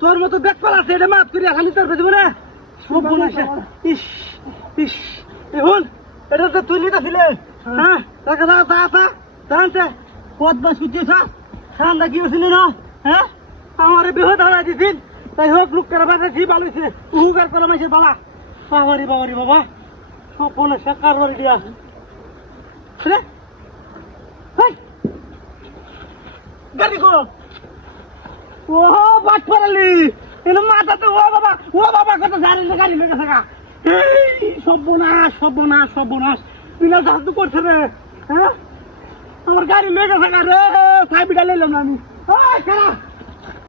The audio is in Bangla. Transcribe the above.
তোর মতো দেখপাল আছে এটা মাত করি খালি তোর কাছে মানে সব বলেছে ইস ইস এখন এটা তো তুই নিতেছিলে হ্যাঁ টাকা দাও তা জানতে পথ বাস করছিস ঠান্ডা কি হয়েছিল না হ্যাঁ আমার বিহত হারা দিছিস তাই হোক লোক করে বাজাচ্ছি ভালো হয়েছে উহুকার করে মাসে বালা বাবারি বাবারি বাবা সব বলেছে কারবারি দিয়া গাড়ি গো ও বাট পড়ালি এলো মাথাতে ও বাবা কত জানি না গাড়ি লেগে থাকা এই সর্বনাশ পিলা জাহাজ তো করছে রে হ্যাঁ আমার গাড়ি লেগে থাকা রে সাইবিটা লইলাম না আমি